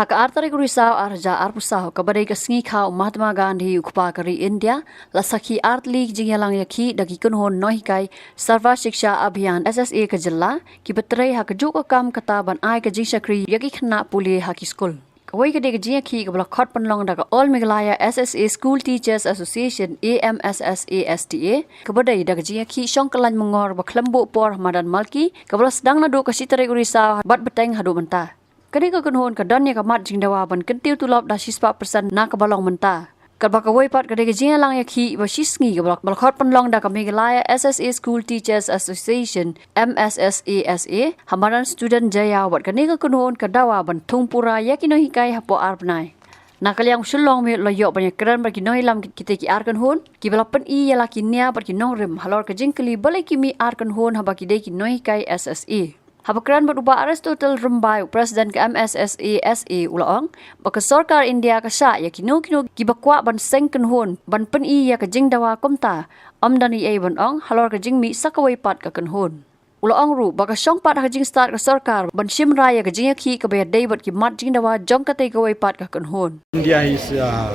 Hak artari risau arja arpusau kabadai kesengi kau Mahatma Gandhi ukpa kari India lasaki art league jingyalang yaki dagi kunhon nohikai sarva shiksha abhiyan SSA kejela ki betrai hak juk kam kata ban ai ke jingshakri yaki khna puli haki school. Kawai kedai kejinya ki kabla khot panlong daga All Meghalaya SSA School Teachers Association AMSSASTA kabadai daga jinya ki syongkalan mengor baklembu por Ramadan Malki kabla sedang nadu kasitari risau bat beteng hadu mentah. Kini kekenhon kadanya kamat jing dawa ban kentiu tulop dah 4% na kabalong menta. Kabak kawai pat kadai kejing lang yakhi basisngi kabak balkhot panlong dah Meghalaya SSA School Teachers Association MSSASA hamaran student jaya wat kini kekenhon kadawa ban tungpura yakino hikai hapo arpnai. Nakaliang sulong me loyok banyak keran bagi hilam kita ki arkan hon ki balapan I yalaki nia bagi rim halor kejing keli balai kimi arkan hon habaki dei ki hikai SSA. Habakran berubah Aristotle Rumbai Presiden ke MSSASA ulaong baka Sarkar India kasya ya kino gibakwa ban sengken hon ban pen I ya kejing dawa komta amdani ai ban ong halor kejing mi sakawai pat ka hon ulaong ru baka syong pat kejing start ke Sarkar ban shimra ya kejing ki kabaya David ki mat jing dawa jong katai kawai pat ka hon. India is a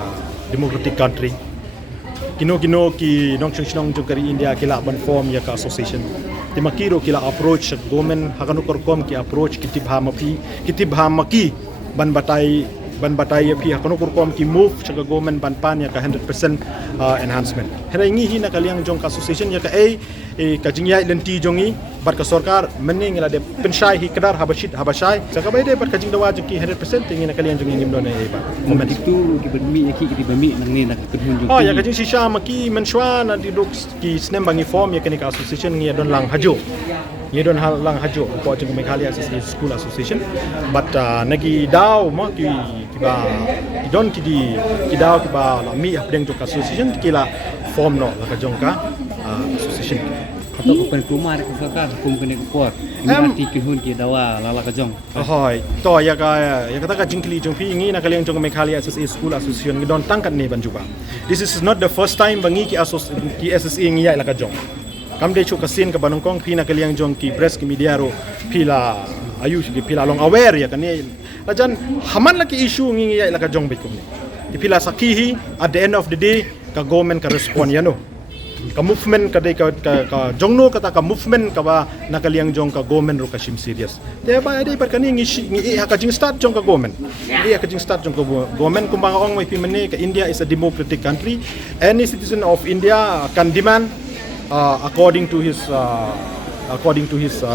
democratic country. Kino ki nong chung kari India kila ban form ya ka association. Timakiro kila approach government hakanukor kom ki approach kitibha maki ban batai api hakanukor kom ki move chaga government ban pan ya ka 100% enhancement. Hera ingi hi na kaliang jong ka association ya ka ka jingya lenti jongi bar ka sarkar mening la de penshai hi kadar habashai chaga bai de bar ka jingdawa ki 100% ingi na kaliang jongi ngimdo na ba moment itu ki bermi ki bami nang ni nak kunhun jong. Oh ya ka jing shisha maki menshwa na di dok ki snem bangi form ya ka association ngi don lang hajo. Ye don lang hajo ko jing Meghalaya SSA School Association but nagi daw mo ki ba don ki daw ki ba la mi apdeng jong association kila form no la ka jong ka association Atau ko penkumar ko ka kum kene ko mati kunhun ki dawa lala ka jong. Ahoy to ya kata ka jingkli jong pi ngi na kaliang jong Meghalaya SSA School Association ngi don tangkat ne ban juba. This is not the first time bangi ki SSA ngi ya la ka jong. Kam de chu kasin ka banongkong pi na kaliang jong ki press ki media ro pila ayush ki pila long aware ya kani lajan haman la ki issue ngi ya la ka jong bikum ni. Ki pila sakihi at the end of the day ka government ka respond ya no. Ka movement ka jongno kata ka movement ka ba nakaliang jong ka government ro ka sim serious de ba ade par kani ngi ka jing start jong ka government ka jing start jong ka government kumbang ong mai pimene ka India is a democratic country. Any citizen of India can demand according to his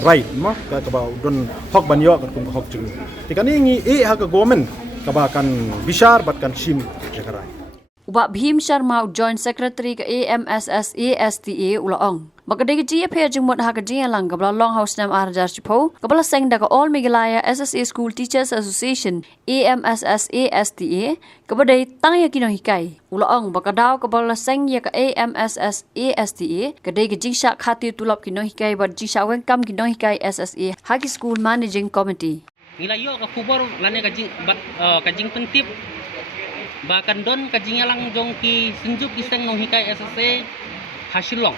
right mo ka ba don hok banyo ka kum hok jing ti kani ngi ka government ka ba kan bishar bat kan sim jakarai. Ubak Bhim Sharma Joint Secretary ke AMSSASTA ulaong. Bakadai ke GFA jengmut hak jing lang kabla Long House nam arjar chipo kabla seng daga All Meghalaya SSA School Teachers Association AMSSASTA kabadai tang yakino hikai ulaong bakadaw kabla seng ya ke AMSSASTA kadai ke jing syak khati tulap kino hikai bat jing syak welcome kino hikai SSA Haki School Managing Committee. Nilayo ka kubar lane ka jing pentip bahkan don kajinya lang jong ki senjuk iseng nong hikai SSA hasilong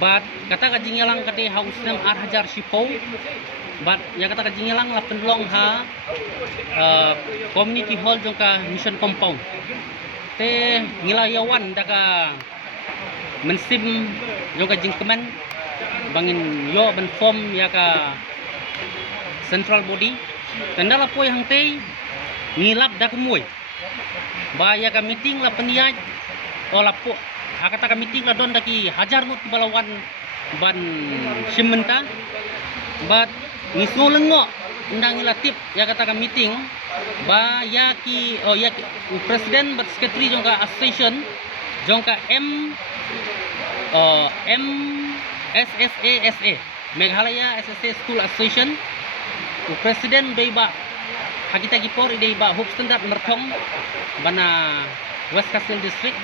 bat kata kajinya lang kate haus nem ar hajar sipau bat ya kata kajinya lang la penlong ha community hall jong ka mission compound te ngilayawan daga mensim jong ka jing kemen bangin yo ben form ya ka central body tandala poi hang te ngilap dak muai Baya ka meeting la peniaj ola po akata ka meeting la don daki hajar mut balawan ban simenta bat ngisolengo undang ilatip ya kata ka meeting ba ya ki presiden bat secretary jongka association jongka MSSASA Meghalaya SSA School Association presiden deiba Hakita Gipor ide ba hope standard mertong bana West Castle District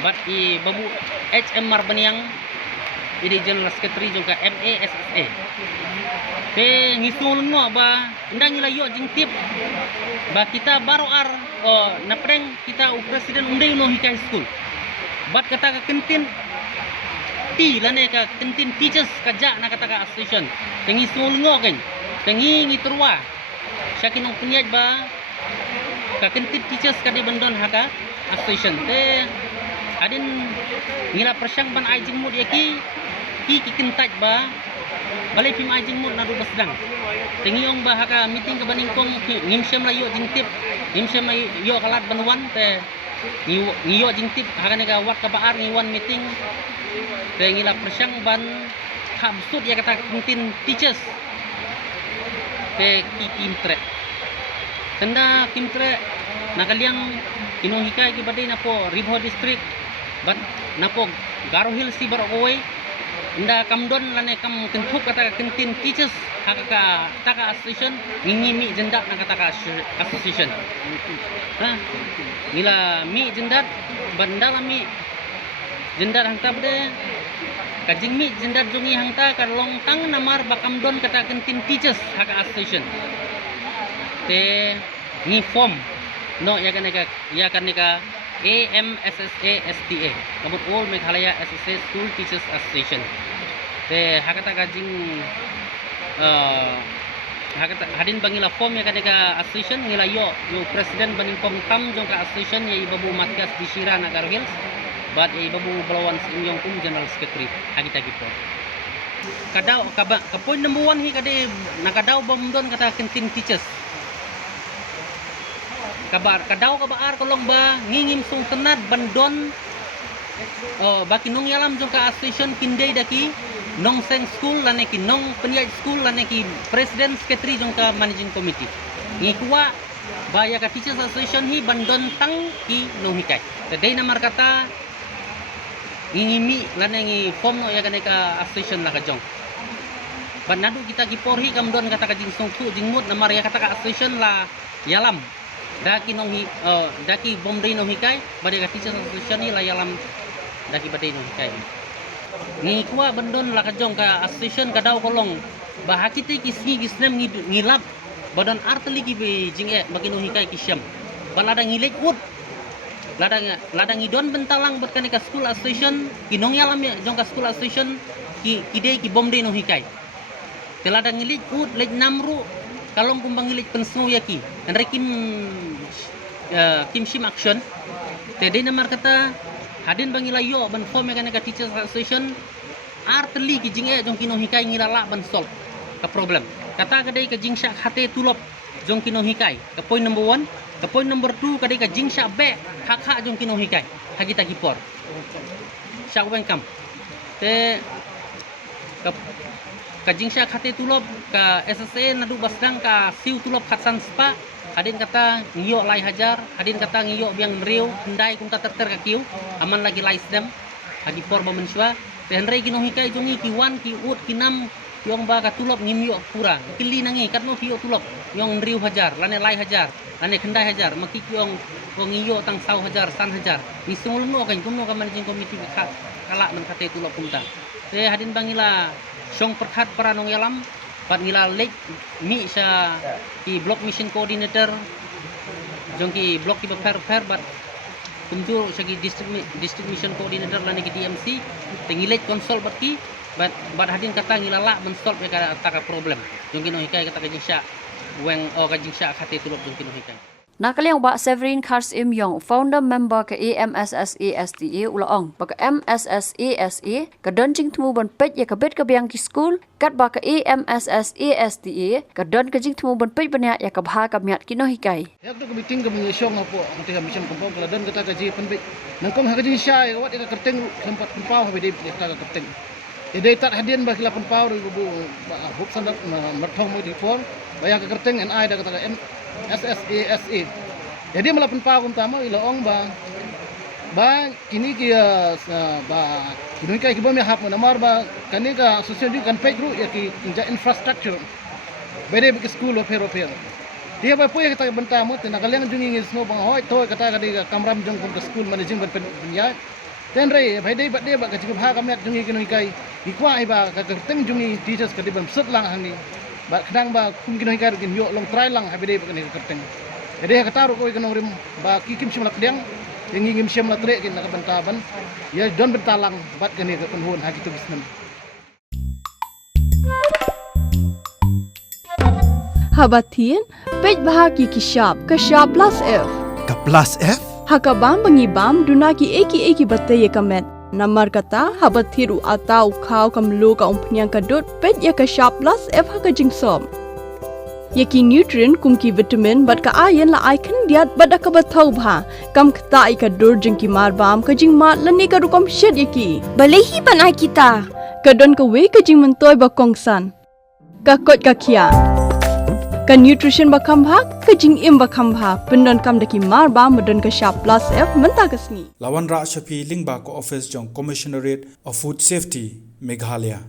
but I babu HM Marbaniang ide general secretary jongka MASSA te ngisul ngo ba ndang ilayo jingtip ba kita baru napreng kita presiden undai no hikai school but kata ka kentin ti lane ka kentin teachers kaja na kata ka association tengi sul ngo ken tengi ngitrua syakinong punyaj ba kakentit teachers kadi bandon haka association te adin ngila persyang ban ajing mud yaki ki kentaj ba balai pim ajing mud nadu basdang tengiong ba haka meeting ka baningkong ngimsyam la yo jingtip ngimsyam la yo kalat banwan te ngiyo jingtip haka nega wat ka baar ngiwan meeting te ngila persyang ban habsud ya kata kentin teachers te ki kimtre tenda kimtre nakaliang kinuhikay kibadai na po Ribho district but na po Garo Hills si Barokoway inda kamdon lane kam kentuk kata kentin teachers haka taka association ngimi jendak na kata association ha nila mi jendat bandala mi jendat hangta bade kajing mi jendat jungi hangta karlong tang namar bakamdon kata kentin teachers haka association te ni form no ya kan nika AMSSA STA kabut all Meghalaya SSA School Teachers Association te hakata kajing hakata hadin bangila form ya kan nika association ngila yo president baning form tam jong ka association ya ibabu Matias Disira na Garo Hills but ya ibabu Balawan Simyong kum general secretary agita gitu kadaw ka point number 1 hi kade nakadaw bomdon kata kentin teachers kabar kadaw kabaar kolong ba ngingim sung tenat bandon baki nong yalam jong ka association kindai daki nong seng school lane ki nong penyaj school lane ki president secretary jong ka managing committee ngikuwa baya ka teachers association hi bandon tang ki nong hikai tadai namar kata ngingimi lane ngi form no ya ka association la ka jong banadu kita ki porhi kamdon kata ka jing sung tu jing mut namar ya kata ka association la yalam daki nong hi daki bomdei nong hikai badai ka teachers association ni layalam daki badai nong hikai ni kuwa bandon la kajong ka association kadau kolong bahakite kisni gisnem ngilap badan arteli ki be jinge bagi nong hikai kisyam balada ngilek ut ladang idon bentalang bet ka school association kinong yalam ya jong ka school association ki ide ki bomdei nong hikai teladang ngilek ut lek namru kalong kumbang ngilit pensno yaki rekim kim shim action tede namar kata hadin bangila yo ban form ya ka teachers association artli ki jinge jong kino hikai ngilala ban solve ka problem kata kadai ka jingsha khate tulop jong kino hikai ka point number 1 ka point number 2 kadai ka jingsha be hak jong kino hikai hagita gipor syak welcome te ka jingsha khate tulop ka SSA nadu basdang ka siu tulop khatsan spa hadin kata ngiyo lai hajar hadin kata ngiyo biang meriu hendai kum terter ka kiu aman lagi lai sedam hagi por ba mensua te hendrai kino hikai jongi ki 1 ki ut ki 6 yong ba ka tulop ngimyo pura kili nangi katno kiyo tulop yong meriu hajar lane lai hajar lane khendai hajar maki yong ngiyo tang sau hajar san hajar ni sungulno kan kumno ka managing committee kala man khate tulop kumta te hadin bangila Song perkhat peranong yalam pat ngila lek mi sa ki block mission coordinator jong ki block ki per bat kumju sagi district mission coordinator lani ki DMC tengilek konsol bat ki bat hadin kata ngilala men solve ya kata problem jong ki no hikai kata ka jingsha weng ka jingsha khate tulop jong ki no hikai Nakaliang ba Severin Kars Im Yong, founder member ke AMSSA STA ulaong, baka MSSA SA, ka donjing temu ban pej ya ka bet ka biang ki school, kat ba ka AMSSA STA, ka don ka jing temu ban pej banya ya ka bha ka miat kino hikai. Yak tu ka meeting ka menyesyong apo, nanti ka mission kompong ka don kata ka ji penbit. Nangkom ha ka jing syai wat ka kerteng sempat pau ha bede ka kerteng. Ide tat hadian ba kila pau ri bu hub sandat merthong mo di for, bayang ka kerteng NI da kata SSA. Jadi melapan pau tama ilaong ba kini kia ba kini kai kibo me hap namar ba kani ka association kan page ru ya ki infrastructure bede ke school of hero dia ba puya kita benta mo tinagalang jungi ngis no bang hoy to kata kadi kamram jong ko school managing ban punya ten re bhai dei ba de ba ka jing bha kamet jungi kini kai ikwa ai ba ka teng jungi teachers kadi ban sut lang hangi ba kadang ba kum kini kai kin yo long try lang ha bede ba kani ka teng jadi kata ru ko ikan rim ba kikim simlak diang yang ingin simlak tre kin ka bentaban ya don bentalang bat kani ka penhun ha gitu bisnan. habatin pej bahagi kishap kasha plus F Ka plus F? hakabam bangibam dunaki eki batay kamet namar kata habatiru atau kau kamlu ka umpunyang kadut pej ya kasha plus F hakajingsom Yaki nutrient kumki vitamin bat ka ayan la icon diat bat ka batau bha kam kta ika dur jingki marbam ka jing mat lani ka rukom shed yaki balehi banai kita kadon ka we ka jing mentoy ba kongsan ka kot ka kia ka nutrition ba kam bha ka jing im ba kam bha pendon kam daki marbam medon ka sharp plus F menta ka sngi Lawan Ra Shafi Lingba ko office jong Commissionerate of Food Safety Meghalaya